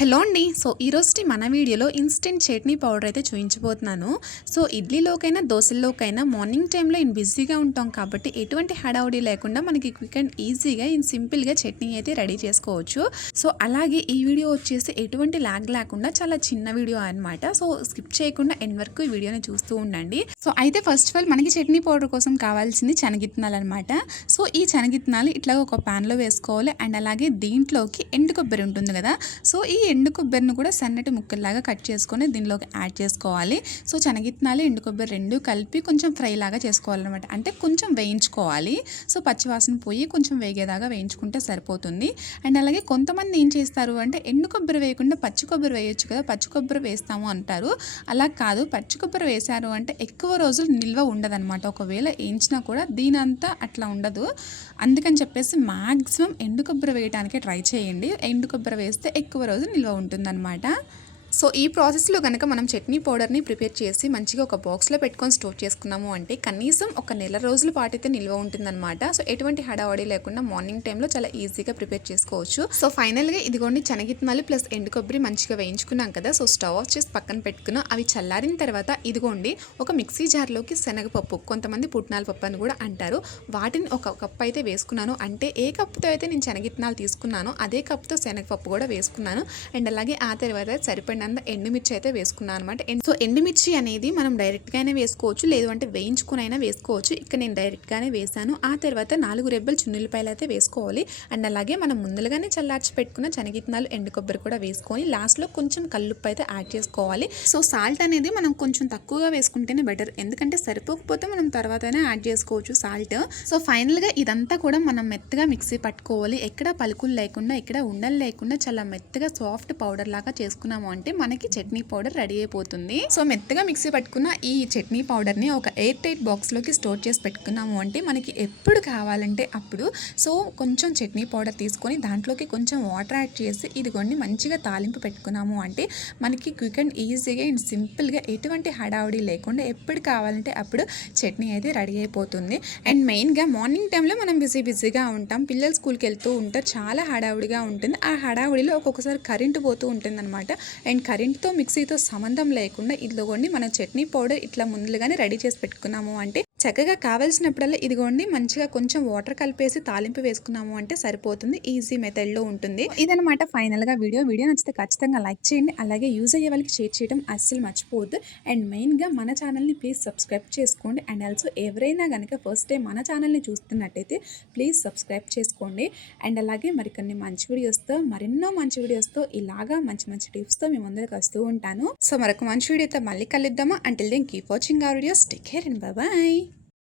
Hello అండి. So ఈరోజుటి మన వీడియోలో ఇన్స్టెంట్ చట్నీ పౌడర్ అయితే చూపించబోతున్నాను సో ఇడ్లీలోకైనా దోశల్లోకైనా మార్నింగ్ టైంలో ఇన్ బిజీగా ఉంటాం కాబట్టి ఎటువంటి హడావుడి లేకుండా మనకి క్విక్ అండ్ ఈజీగా ఇన్ సింపుల్గా చట్నీ అయితే రెడీ చేసుకోవచ్చు. సో అలాగే ఈ వీడియో వచ్చేసి ఎటువంటి ల్యాగ్ లేకుండా చాలా చిన్న వీడియో అనమాట సో స్కిప్ చేయకుండా ఎన్ వరకు ఈ వీడియోని చూస్తూ ఉండండి. సో అయితే ఫస్ట్ ఆఫ్ ఆల్ మనకి చట్నీ పౌడర్ కోసం కావాల్సింది శనగిత్తనాలు అనమాట సో ఈ శనగిత్తనాలు ఇట్లా ఒక ప్యాన్లో వేసుకోవాలి. అండ్ అలాగే దీంట్లోకి ఎండు కొబ్బరి ఉంటుంది కదా. సో ఈ ఎండు కొబ్బరిని కూడా సన్నటి ముక్కల్లాగా కట్ చేసుకొని దీనిలోకి యాడ్ చేసుకోవాలి. సో శనగిత్తనాలు ఎండు కొబ్బరి రెండు కలిపి కొంచెం ఫ్రై లాగా చేసుకోవాలన్నమాట. అంటే కొంచెం వేయించుకోవాలి. సో పచ్చివాసన పోయి కొంచెం వేగేదాకా వేయించుకుంటే సరిపోతుంది. అండ్ అలాగే కొంతమంది ఏం చేస్తారు అంటే ఎండు కొబ్బరి వేయకుండా పచ్చి కొబ్బరి వేయొచ్చు కదా పచ్చి కొబ్బరి వేస్తాము అంటారు. అలా కాదు. పచ్చి కొబ్బరి వేశారు అంటే ఎక్కువ రోజులు నిల్వ ఉండదన్నమాట. ఒకవేళ వేయించినా కూడా దీనంతా అట్లా ఉండదు. అందుకని చెప్పేసి మ్యాక్సిమం ఎండు కొబ్బరి వేయడానికి ట్రై చేయండి. ఎండు కొబ్బరి వేస్తే ఎక్కువ రోజులు నిల్వ ఉంటుందన్నమాట. సో ఈ ప్రాసెస్లో కనుక మనం చట్నీ పౌడర్ని ప్రిపేర్ చేసి మంచిగా ఒక బాక్స్లో పెట్టుకొని స్టోర్ చేసుకున్నాము అంటే కనీసం ఒక నెల రోజుల పాటు అయితే నిల్వ ఉంటుందన్నమాట. సో ఎటువంటి హడావడి లేకుండా మార్నింగ్ టైంలో చాలా ఈజీగా ప్రిపేర్ చేసుకోవచ్చు. సో ఫైనల్గా ఇదిగోండి శనగిత్తనాలు ప్లస్ ఎండు కొబ్బరి మంచిగా వేయించుకున్నాం కదా సో స్టవ్ ఆఫ్ చేసి పక్కన పెట్టుకున్నాం అవి చల్లారిన తర్వాత ఇదిగోండి ఒక మిక్సీ జార్లోకి శనగపప్పు కొంతమంది పుట్నాల పప్పు అని కూడా అంటారు. వాటిని ఒక కప్పు అయితే వేసుకున్నాను. అంటే ఏ కప్పుతో అయితే నేను శనగిత్తనాలు తీసుకున్నానో అదే కప్పుతో శనగపప్పు కూడా వేసుకున్నాను. అండ్ అలాగే ఆ తర్వాత సరిపడినంత ఎండుమిర్చి అయితే వేసుకున్నాను అనమాట సో ఎండుమిర్చి అనేది మనం డైరెక్ట్గానే వేసుకోవచ్చు లేదు అంటే వేయించుకునైనా వేసుకోవచ్చు. ఇక్కడ నేను డైరెక్ట్గానే వేసాను. ఆ తర్వాత నాలుగు రెబ్బలు చున్నులపాయలు అయితే వేసుకోవాలి. అండ్ అలాగే మనం ముందుగానే చల్లార్చి పెట్టుకున్న శనగిత్తనాలు ఎండు కొబ్బరి కూడా వేసుకొని లాస్ట్లో కొంచెం కల్లుప్పు అయితే యాడ్ చేసుకోవాలి. సో సాల్ట్ అనేది మనం కొంచెం తక్కువగా వేసుకుంటేనే బెటర్ ఎందుకంటే సరిపోకపోతే మనం తర్వాతనే యాడ్ చేసుకోవచ్చు సాల్ట్ సో ఫైనల్గా ఇదంతా కూడా మనం మెత్తగా మిక్సీ పట్టుకోవాలి. ఎక్కడ పలుకులు లేకుండా ఎక్కడ ఉండలు లేకుండా చాలా మెత్తగా సాఫ్ట్ పౌడర్ లాగా చేసుకున్నాము అంటే మనకి చట్నీ పౌడర్ రెడీ అయిపోతుంది. సో మెత్తగా మిక్సీ పట్టుకున్న ఈ చట్నీ పౌడర్ని ఒక ఎయిర్ టైట్ బాక్స్లోకి స్టోర్ చేసి పెట్టుకున్నాము అంటే మనకి ఎప్పుడు కావాలంటే అప్పుడు. సో కొంచెం చట్నీ పౌడర్ తీసుకొని దాంట్లోకి కొంచెం వాటర్ యాడ్ చేసి ఇదిగోండి మంచిగా తాలింపు పెట్టుకున్నాము అంటే మనకి క్విక్ అండ్ ఈజీగా అండ్ సింపుల్గా ఎటువంటి హడావుడి లేకుండా ఎప్పుడు కావాలంటే అప్పుడు చట్నీ అయితే రెడీ అయిపోతుంది. అండ్ మెయిన్గా మార్నింగ్ టైంలో మనం బిజీ బిజీగా ఉంటాం. పిల్లలు స్కూల్కి వెళ్తూ ఉంటారు. చాలా హడావుడిగా ఉంటుంది. ఆ హడావుడిలో ఒక్కొక్కసారి కరెంటు పోతూ ఉంటుంది అనమాట అండ్ కరెంట్తో మిక్సీతో సంబంధం లేకుండా ఇదిగోండి మన చట్నీ పౌడర్ ఇట్లా ముందుగానే రెడీ చేసి పెట్టుకున్నాము అంటే చక్కగా కావలసినప్పుడల్లా ఇదిగోండి మంచిగా కొంచెం వాటర్ కలిపేసి తాలింపు వేసుకున్నాము అంటే సరిపోతుంది. ఈజీ మెథడ్లో ఉంటుంది. ఇదనమాట ఫైనల్గా వీడియో. వీడియో నచ్చితే ఖచ్చితంగా లైక్ చేయండి. అలాగే యూజ్ అయ్యే వాళ్ళకి షేర్ చేయడం అస్సలు మర్చిపోవద్దు. అండ్ మెయిన్గా మన ఛానల్ని ప్లీజ్ సబ్స్క్రైబ్ చేసుకోండి. అండ్ ఆల్సో ఎవరైనా కనుక ఫస్ట్ టైం మన ఛానల్ని చూస్తున్నట్టయితే ప్లీజ్ సబ్స్క్రైబ్ చేసుకోండి. అండ్ అలాగే మరికొన్ని మంచి వీడియోస్తో మరెన్నో మంచి వీడియోస్తో ఇలాగా మంచి మంచి టిప్స్తో మేము ముందరికి వస్తూ ఉంటాను. సో మరొక మంచి వీడియోతో మళ్ళీ కలుద్దామా. అంటే దెన్ కీప్ వాచింగ్ ఆ videos take care and bye